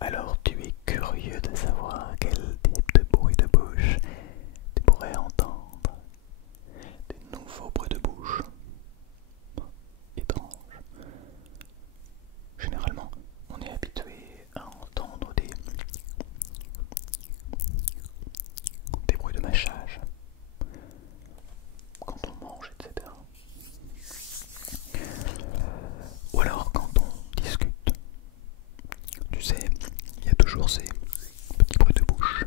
Alors tu es curieux de savoir quel type de bruit de bouche tu pourrais entendre. Des nouveaux bruits de bouche étranges. Généralement, on est habitué à entendre des bruits de mâchage quand on mange, etc. Ou alors quand on discute. Tu sais, il y a toujours ces petits bruits de bouche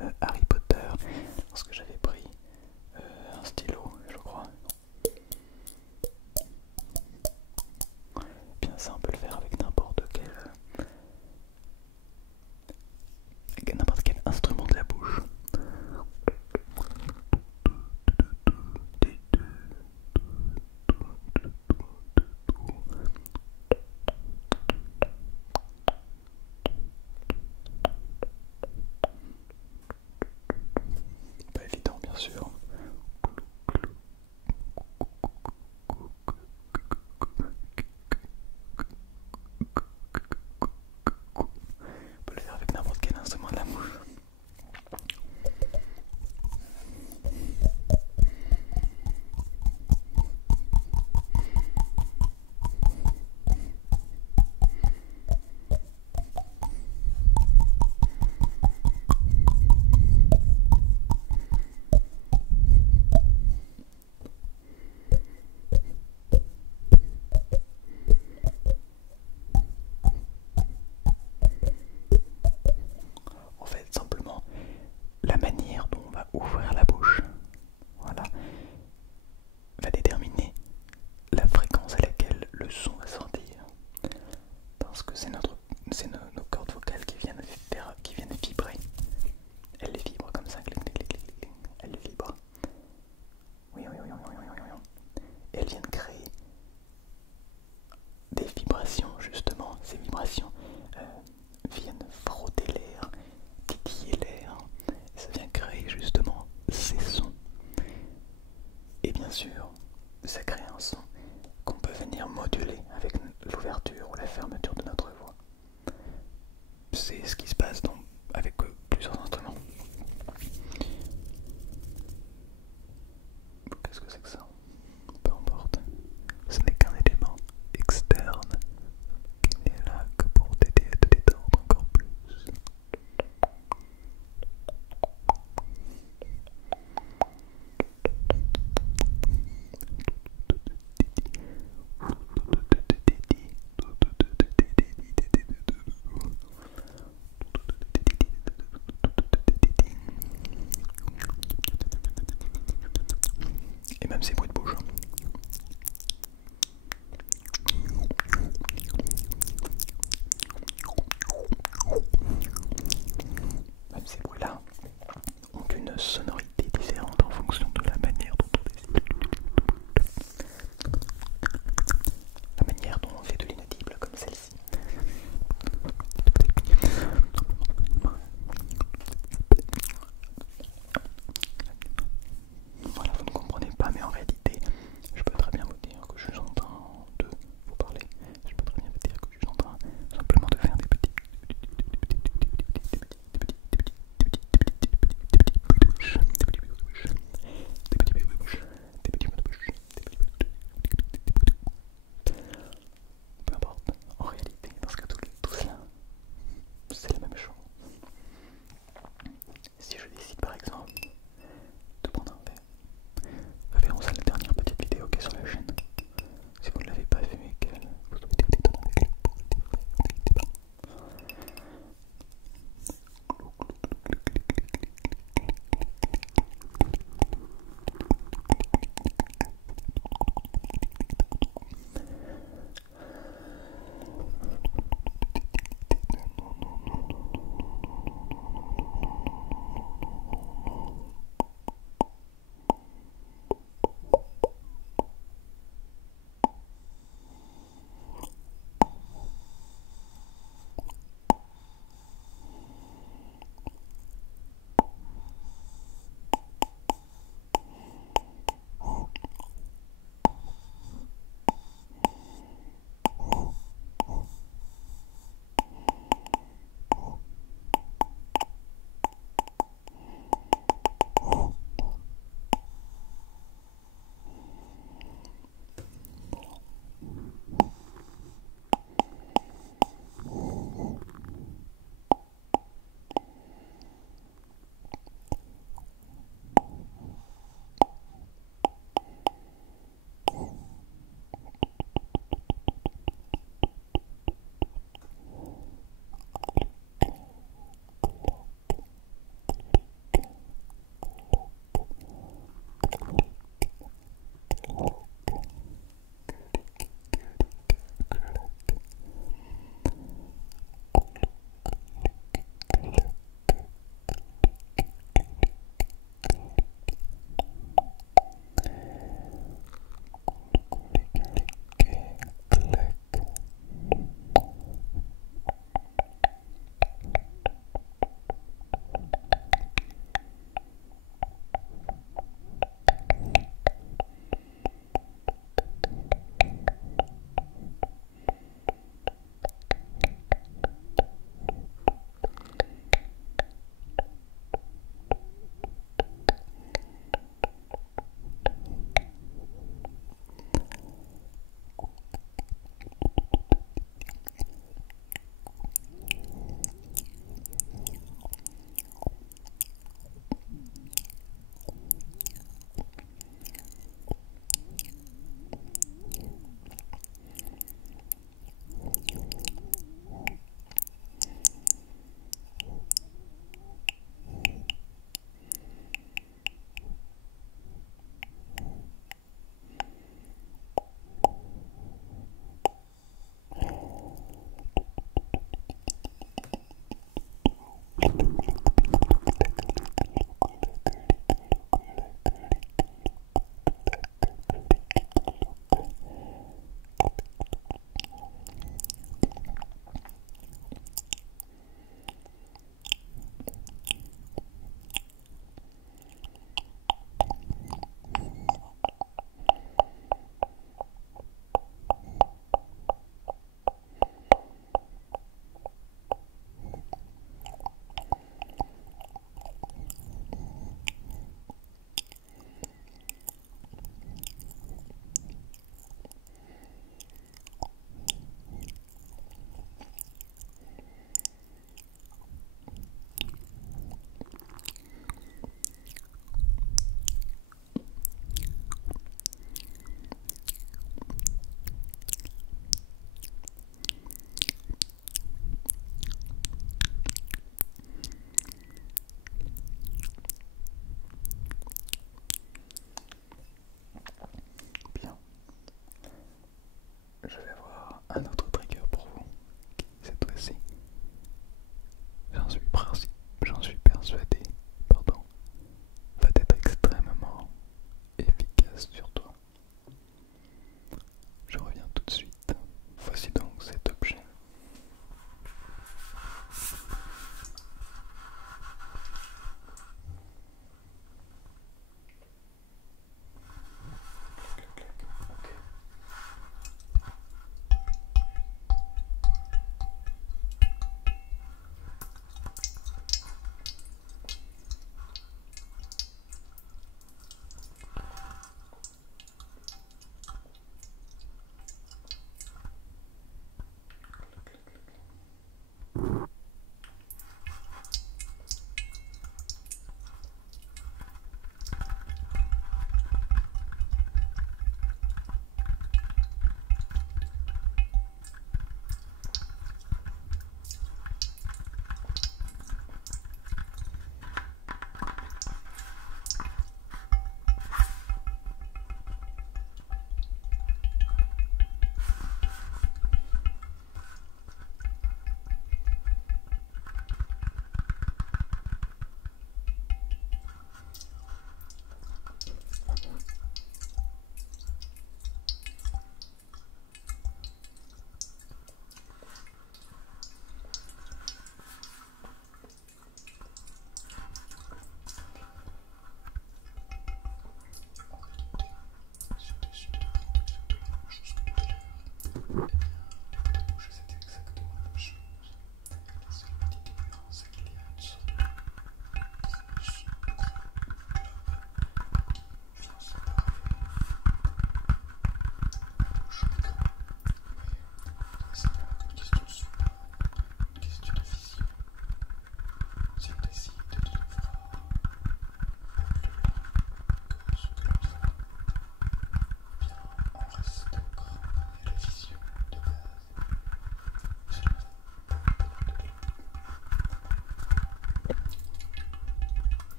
film Harry Potter, lorsque j'avais pris un stylo, je crois. Bien ça, on peut le faire avec n'importe quel instrument de la bouche. Pas évident, bien sûr. On peut le faire avec n'importe quel instrument de la bouche. En fait, simplement, la manière dont on va ouvrir la bouche, voilà, va déterminer la fréquence à laquelle le son va sortir. Parce que c'est nos cordes vocales qui viennent vibrer. Elles vibrent comme ça, clic, clic, clic, clic, clic. Elles vibrent. Oui, oui, oui, oui, oui, oui, oui. Et elles viennent créer des vibrations, justement. Ces vibrations viennent frotter l'air, titiller l'air. Et ça vient créer justement ces sons. Et bien sûr, ça crée un son qu'on peut venir moduler avec l'ouverture ou la fermeture de notre voix. C'est ce qui se passe avec plusieurs instruments. Qu'est-ce que c'est que ça? Peu importe. Ce n'est qu'un élément externe qui n'est là que pour t'aider à te détendre encore plus. Et même ces bruits de bouche. Même ces bruits-là ont une sonorité différente en fonction de la manière dont on décide. La manière dont on fait de l'inaudible comme celle-ci. Voilà, vous ne comprenez pas, mais en réalité, je peux très bien vous dire que je suis en train de vous parler. Je peux très bien vous dire que je suis en train simplement de faire des petits bruits de bouche.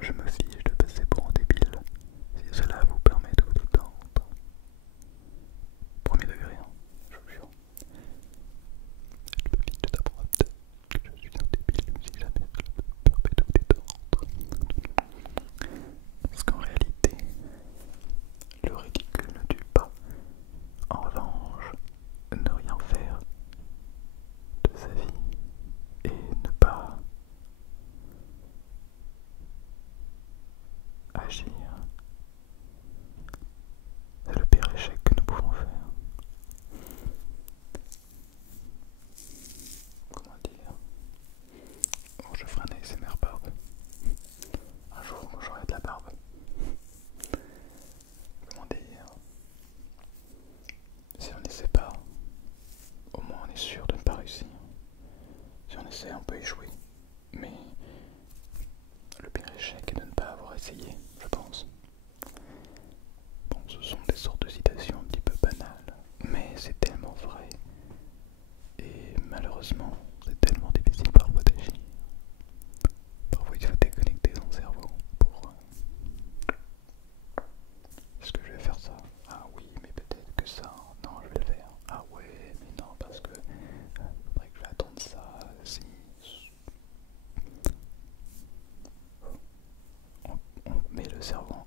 je me fiche de passer pour un débile si cela vous permet de vous détendre. Premier degré, hein, je vous jure. Je me fiche d'apprendre que je suis un débile si jamais cela me permet de vous détendre. Parce qu'en réalité, le ridicule ne tue pas. En revanche, ne rien faire de sa vie et ne pas agir, c'est le pire échec que nous pouvons faire. Comment dire? Bon, je ferai un ASMR barbe. Un jour quand j'aurai de la barbe. Comment dire? Si on n'essaie pas, au moins on est sûr de ne pas réussir. Si on essaie, on peut échouer. Mais le pire échec est de ne pas avoir essayé, je pense. Bon, ce sont des sortes de citations un petit peu banales, mais c'est tellement vrai. Et malheureusement, c'est tellement difficile parfois d'agir. Parfois il faut déconnecter son cerveau pour... Est-ce que je vais faire ça? Ah oui, mais peut-être que ça. Non, je vais le faire. Ah ouais, mais non, parce que... faudrait que je vais attendre ça. Si... on met le cerveau